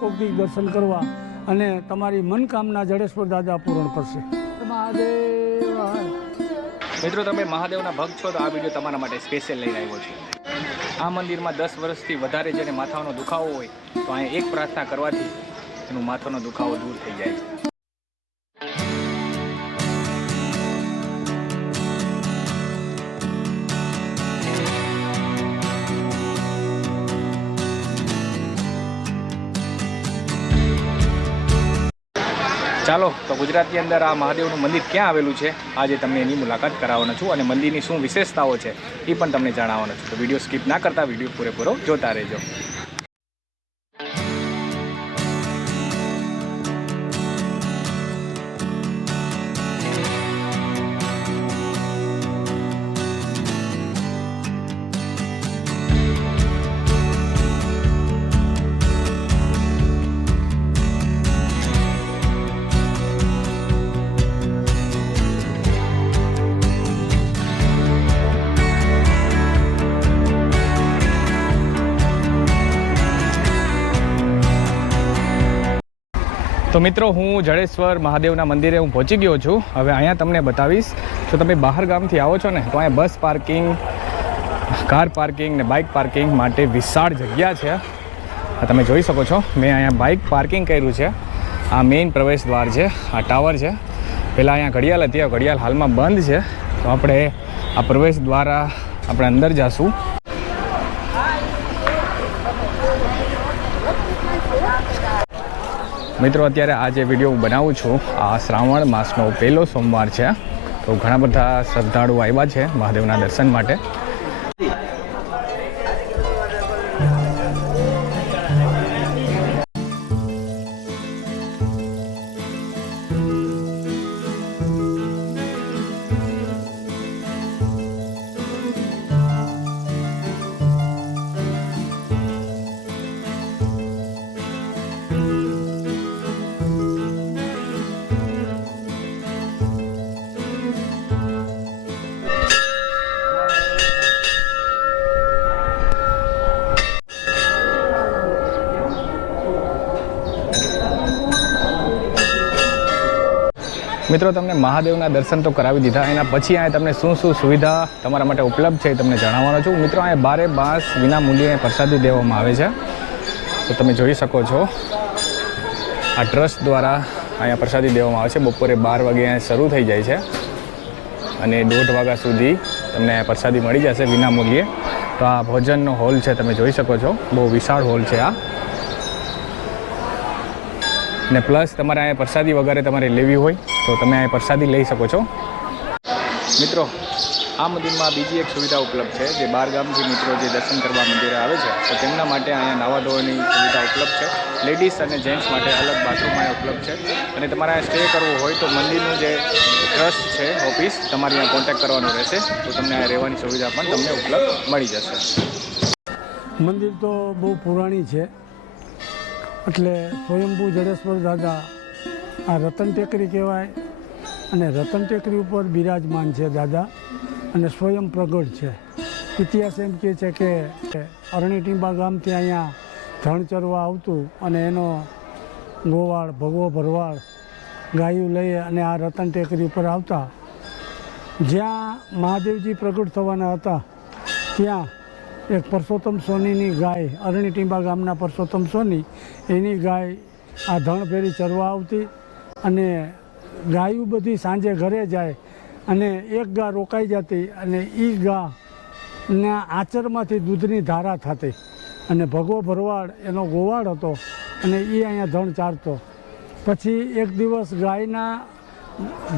કોક દર્શન કરવા અને તમારી મનકામના જડેશ્વર દાદા પૂર્ણ કરશે. મિત્રો, તમે મહાદેવના ભક્ત છો તો આ વીડિયો તમારા માટે સ્પેશિયલ લઈને આવ્યો છે. આ મંદિરમાં દસ વર્ષથી વધારે જેને માથાનો દુખાવો હોય તો અહીંયા એક પ્રાર્થના કરવાથી એનું માથાનો દુખાવો દૂર થઈ જાય છે. ચાલો, તો ગુજરાતની અંદર આ મહાદેવનું મંદિર ક્યાં આવેલું છે? આજે તમને એની મુલાકાત કરાવવાનો છું અને મંદિરની શું વિશેષતાઓ છે એ પણ તમને જણાવવાનો છું. તો વીડિયો સ્કીપ ના કરતા, વીડિયો પૂરેપૂરો જોતા રહેજો. તો મિત્રો, હું જડેશ્વર મહાદેવના મંદિરે હું પહોંચી ગયો છું. હવે અહીંયા તમને બતાવીશ. જો તમે બહાર ગામથી આવો છો ને, તો અહીંયા બસ પાર્કિંગ, કાર પાર્કિંગ ને બાઇક પાર્કિંગ માટે વિશાળ જગ્યા છે. આ તમે જોઈ શકો છો, મેં અહીંયા બાઇક પાર્કિંગ કર્યું છે. આ મેઇન પ્રવેશ દ્વાર છે, આ ટાવર છે. પહેલાં અહીંયા ઘડિયાળ હતી આ ઘડિયાળ હાલમાં બંધ છે. તો આપણે આ પ્રવેશ દ્વારા આપણે અંદર જાશું. મિત્રો, અત્યારે આ જે વીડિયો હું બનાવું છું, આ શ્રાવણ માસનો પહેલો સોમવાર છે. તો ઘણા બધા શ્રદ્ધાળુઓ આવ્યા છે મહાદેવના દર્શન માટે. મિત્રો, તમને મહાદેવના દર્શન તો કરાવી દીધા. એના પછી અહીંયા તમને શું શું સુવિધા તમારા માટે ઉપલબ્ધ છે એ તમને જણાવવાનો છું. મિત્રો અહીંયા બારે બાંસ વિના મૂલ્યે પ્રસાદી દેવામાં આવે છે. તો તમે જોઈ શકો છો. આ ટ્રસ્ટ દ્વારા અહીંયા પ્રસાદી દેવામાં આવે છે. બપોરે બાર વાગે અહીંયા શરૂ થઈ જાય છે. અને દોઢ વાગ્યા સુધી તમને પ્રસાદી મળી જશે વિના મૂલ્યે. તો આ ભોજનનો હોલ છે, તમે જોઈ શકો છો. બહુ વિશાળ હોલ છે આ. ને પ્લસ તમારે અહીંયા પ્રસાદી વગેરે તમારે લેવી હોય, તો તમે અહીંયા પ્રસાદી લઈ શકો છો. મિત્રો, આ મંદિરમાં બીજી એક સુવિધા ઉપલબ્ધ છે, જે બાર ગામથી મિત્રો જે દર્શન કરવા મંદિરે આવે છે, તો તેમના માટે અહીંયા નાવા ધોવાની સુવિધા ઉપલબ્ધ છે. લેડીઝ અને જેન્ટ્સ માટે અલગ બાથરૂમ અહીંયા ઉપલબ્ધ છે. અને તમારે સ્ટે કરવો હોય તો મંદિરનું જે ટ્રસ્ટ છે ઓફિસ તમારે અહીંયા કોન્ટેક્ટ કરવાનો રહેશે, તો તમને અહીંયા રહેવાની સુવિધા પણ તમને ઉપલબ્ધ મળી જશે. મંદિર તો બહુ પુરાણી છે. એટલે સ્વયંભૂ જડેશ્વર દાદા આ રતન ટેકરી કહેવાય અને રતન ટેકરી ઉપર બિરાજમાન છે દાદા અને સ્વયં પ્રગટ છે. ઇતિહાસ એમ કહે છે કે અરણીટીંબા ગામથી અહીંયા ધણ ચરવા આવતું અને એનો ગોવાળ, ભગવો ભરવાળ ગાયું લઈ અને આ રતન ટેકરી ઉપર આવતા. જ્યાં મહાદેવજી પ્રગટ થવાના હતા, ત્યાં એક પરસોત્તમ સોનીની ગાય, અરણીટીંબા ગામના પરસોત્તમ સોની, એની ગાય આ ધણ ફેરી ચરવા આવતી અને ગાયું બધી સાંજે ઘરે જાય અને એક ગા રોકાઈ જતી અને એ ગા આચરમાંથી દૂધની ધારા થતી અને ભગવો ભરવાડ એનો ગોવાળ હતો અને એ અહીંયા ધણ ચારતો. પછી એક દિવસ ગાયના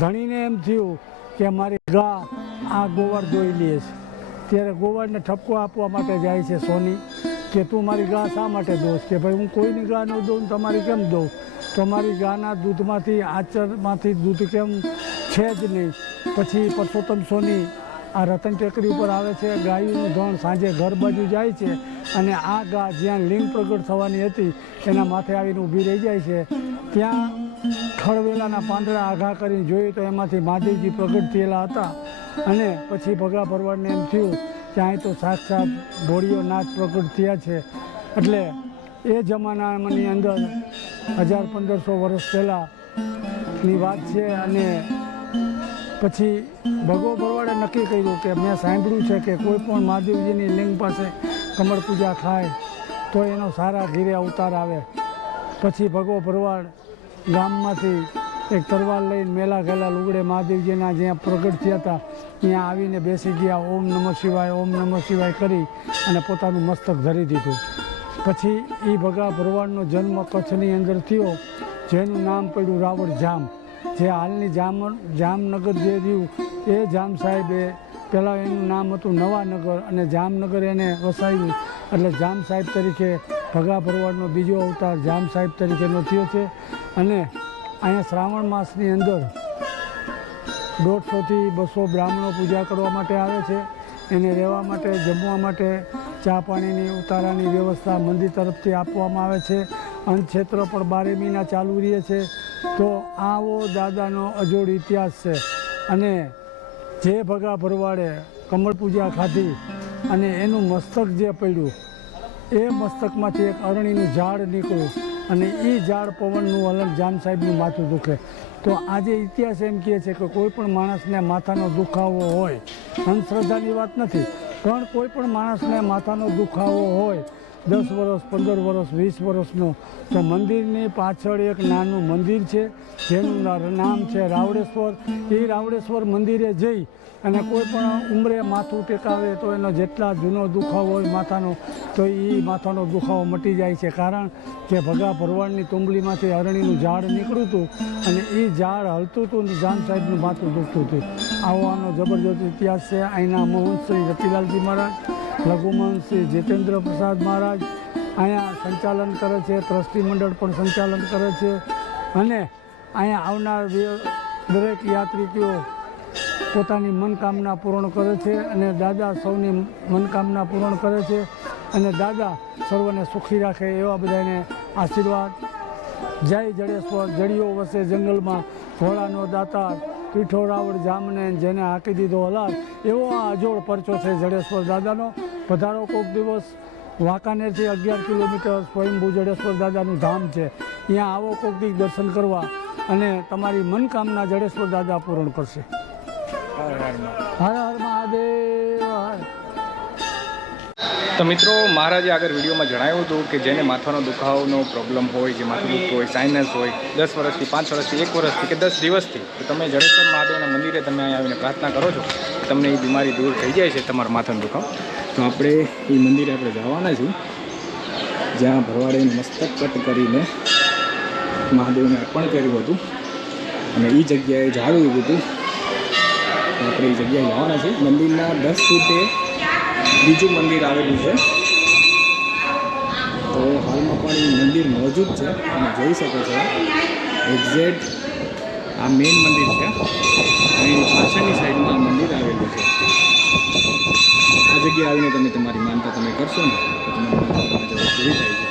ધણીને એમ થયું કે મારી ગા આ ગોવાળ દોઈ લે છે. ત્યારે ગોવાળને ઠપકો આપવા માટે જાય છે સોની કે તું મારી ગા શા માટે દોશ કે ભાઈ, હું કોઈની ગા ન દઉં તમારી કેમ દઉં? તમારી ગાના દૂધમાંથી, આચરમાંથી દૂધ કેમ છે જ નહીં? પછી પરસોત્તમ સોની આ રતન ટેકરી ઉપર આવે છે, ગાયનું ધણ સાંજે ઘર બાજુ જાય છે અને આ ગા જ્યાં લિંગ પ્રગટ થવાની હતી, એના માથે આવીને ઊભી રહી જાય છે. ત્યાં ખળવેલાના પાંદડા આઘા કરીને જોયું તો એમાંથી મહાદેવજી પ્રગટ થયેલા હતા. અને પછી ભગા ભરવાડને એમ થયું કે અહીં તો સાક્ષાત ભોળીઓ નાચ પ્રગટ થયા છે. એટલે એ જમાનાની અંદર હજાર પંદરસો વર્ષ પહેલાંની વાત છે અને પછી ભગવો ભરવાડે નક્કી કર્યું કે મેં સાંભળ્યું છે કે કોઈ પણ મહાદેવજીની લિંગ પાસે કમળ પૂજા થાય તો એનો સારા ઘીરે અવતાર આવે. પછી ભગવો ભરવાડ ગામમાંથી એક તરવાર લઈને મેલા ગયેલા લુગડે મહાદેવજીના જ્યાં પ્રગટ થયા હતા, ત્યાં આવીને બેસી ગયા, ઓમ નમઃ શિવાય, ઓમ નમઃ શિવાય કરી અને પોતાનું મસ્તક ધરી દીધું. પછી એ ભગા ભરવાડનો જન્મ કચ્છની અંદર થયો, જેનું નામ પડ્યું રાવણ જામ. જે હાલની જામ જામનગર જે રહ્યું, એ જામ સાહેબે પહેલાં એનું નામ હતું નવાનગર અને જામનગર એને વસાવ્યું. એટલે જામ સાહેબ તરીકે ભગા ભરવાડનો બીજો અવતાર જામ સાહેબ તરીકેનો થયો છે. અને અહીંયા શ્રાવણ માસની અંદર દોઢસોથી બસો બ્રાહ્મણો પૂજા કરવા માટે આવે છે. એને રહેવા માટે, જમવા માટે, ચા પાણીની ઉતારાની વ્યવસ્થા મંદિર તરફથી આપવામાં આવે છે. અન્નક્ષેત્ર પણ બારે મહિના ચાલુ રહે છે. તો આવો દાદાનો અજોડ ઇતિહાસ છે. અને જે ભગા ભરવાડે કમળ પૂજા ખાધી અને એનું મસ્તક જે પડ્યું, એ મસ્તકમાંથી એક અરણીનું ઝાડ નીકળ્યું. અને એ ઝાડ પવનનું વલણ જામ સાહેબનું માથું દુખે. તો આજે ઇતિહાસ એમ કહે છે કે કોઈ પણ માણસને માથાનો દુખાવો હોય, અંધશ્રદ્ધાની વાત નથી, પણ કોઈ પણ માણસને માથાનો દુખાવો હોય દસ વર્ષ પંદર વર્ષ વીસ વર્ષનો તો મંદિરની પાછળ એક નાનું મંદિર છે, જેનું નામ છે રાવડેશ્વર એ રાવડેશ્વર મંદિરે જઈ અને કોઈ પણ ઉંમરે માથું ટેકાવે તો એનો જેટલા જૂનો દુખાવો હોય માથાનો, તો એ માથાનો દુખાવો મટી જાય છે. કારણ કે ભગા ભરવાડની તુંબલીમાંથી અરણીનું ઝાડ નીકળ્યું હતું અને એ ઝાડ હલતું હતું ને જાન સાહેબનું માથું દુખતું હતું. આવો આનો જબરજસ્ત ઇતિહાસ છે. અહીંના મહંત શ્રી રતિલાલજી મહારાજ. લઘુમહંત શ્રી જીતેન્દ્ર પ્રસાદ મહારાજ અહીંયા સંચાલન કરે છે, ટ્રસ્ટી મંડળ પણ સંચાલન કરે છે અને અહીંયા આવનાર દરેક યાત્રિકો પોતાની મનકામના પૂર્ણ કરે છે અને દાદા સૌની મનકામના પૂર્ણ કરે છે અને દાદા સર્વને સુખી રાખે એવા બધાને આશીર્વાદ. જય જડેશ્વર જડીઓ વસે જંગલમાં ઘોડાનો દાતાર. પીઠો રાવડ જામને જેને હાંકી દીધો હલાલ એવો આ અજોડ પરચો છે જડેશ્વર દાદાનો. પધારો કોક દિવસ વાંકાનેરથી અગિયાર કિલોમીટર સ્વયંભૂ જડેશ્વર દાદાનું ધામ છે. ત્યાં આવો કોક દી દર્શન કરવા અને તમારી મનકામના જડેશ્વર દાદા પૂર્ણ કરશે. હર હર મહાદેવ. તો મિત્રો, મહારાજે આગળ વિડીયોમાં જણાવ્યું હતું કે જેને માથાનો દુખાવાનો પ્રોબ્લેમ હોય જે માથું હોય સાઇનસ હોય, દસ વર્ષથી, પાંચ વર્ષથી, એક વર્ષથી કે દસ દિવસથી, તો તમે જડેશ્વર મહાદેવના મંદિરે તમે અહીં આવીને પ્રાર્થના કરો છો તમને એ બીમારી દૂર થઈ જાય છે તમારા માથાનો દુખાવ. તો આપણે એ મંદિરે આપણે જવાના છીએ, જ્યાં ભરવાડે મસ્તક કટ કરીને મહાદેવને અર્પણ કર્યું હતું. અને એ જગ્યાએ જાળવ્યું હતું. આપણે એ જગ્યાએ જવાના છીએ. મંદિરના દસ ફૂટે બીજું મંદિર આવેલું છે. તો હાલમાં પણ એ મંદિર મોજૂદ છે. તમે જોઈ શકો છો. એક્ઝેક્ટ આ મેઇન મંદિર છે. અને પાછળની સાઈડમાં મંદિર આવેલું છે. આ જગ્યાએ આવીને તમે તમારી માનતા તમે કરશો ને, તો તમારી પૂરી થાય છે.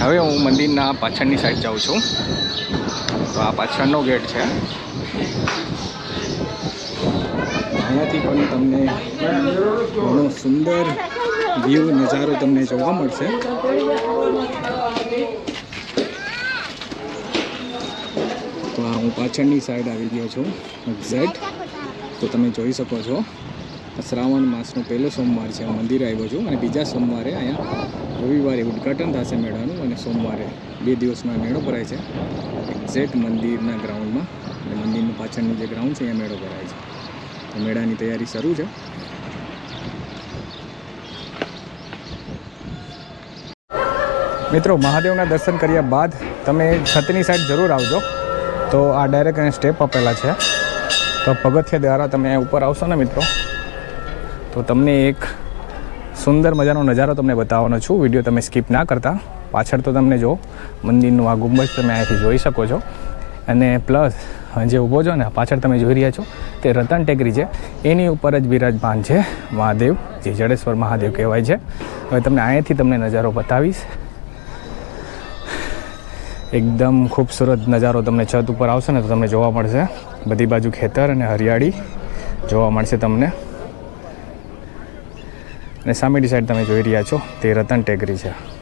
હવે હું મંદિરના પાછળની સાઈડ જાઉં છું. તો આ પાછળનો ગેટ છે. અહીંયાથી પણ તમને ઘણો સુંદર વ્યૂ, નજારો તમને જોવા મળશે. તો આ હું પાછળની સાઈડ આવી ગયો છું એક્ઝેક્ટ તો તમે જોઈ શકો છો શ્રાવણ માસનો પહેલો સોમવાર છે હું મંદિરે આવ્યો છું અને બીજા સોમવારે અહીંયા રવિવારે ઉદ્ઘાટન થશે મેળાનું અને સોમવારે બે દિવસનો મેળો ભરાય છે. એક્ઝેક્ટ મંદિરના ગ્રાઉન્ડમાં અને મંદિરનું પાછળનું જે ગ્રાઉન્ડ છે, અહીંયા મેળો ભરાય છે. મેળાની તૈયારી શરૂ છે. મિત્રો, મહાદેવના દર્શન કર્યા બાદ તમે છતની સાઈડ જરૂર આવજો. તો આ ડાયરેક્ટ અહીંયા સ્ટેપ આપેલા છે. તો પગથિયા દ્વારા તમે ઉપર આવશો ને મિત્રો? તો તમને એક સુંદર મજાનો નજારો તમને બતાવવાનો છું. વીડિયો તમે સ્કીપ ના કરતા. પાછળ તો તમને જો મંદિરનું આ ગુંબજ તમે અહીંથી જોઈ શકો છો. અને પ્લસ જે ઊભો છો ને પાછળ તમે જોઈ રહ્યા છો, તે રતન ટેકરી છે. એની ઉપર જ બિરાજમાન છે મહાદેવ, જે જડેશ્વર મહાદેવ કહેવાય છે. હવે તમને અહીંયાથી તમને નજારો બતાવીશ. એકદમ ખૂબસૂરત નજારો તમને છત ઉપર આવશે ને, તો તમને જોવા મળશે. બધી બાજુ ખેતર અને હરિયાળી જોવા મળશે તમને. અને સામેની સાઈડ તમે જોઈ રહ્યા છો, તે રતન ટેકરી છે.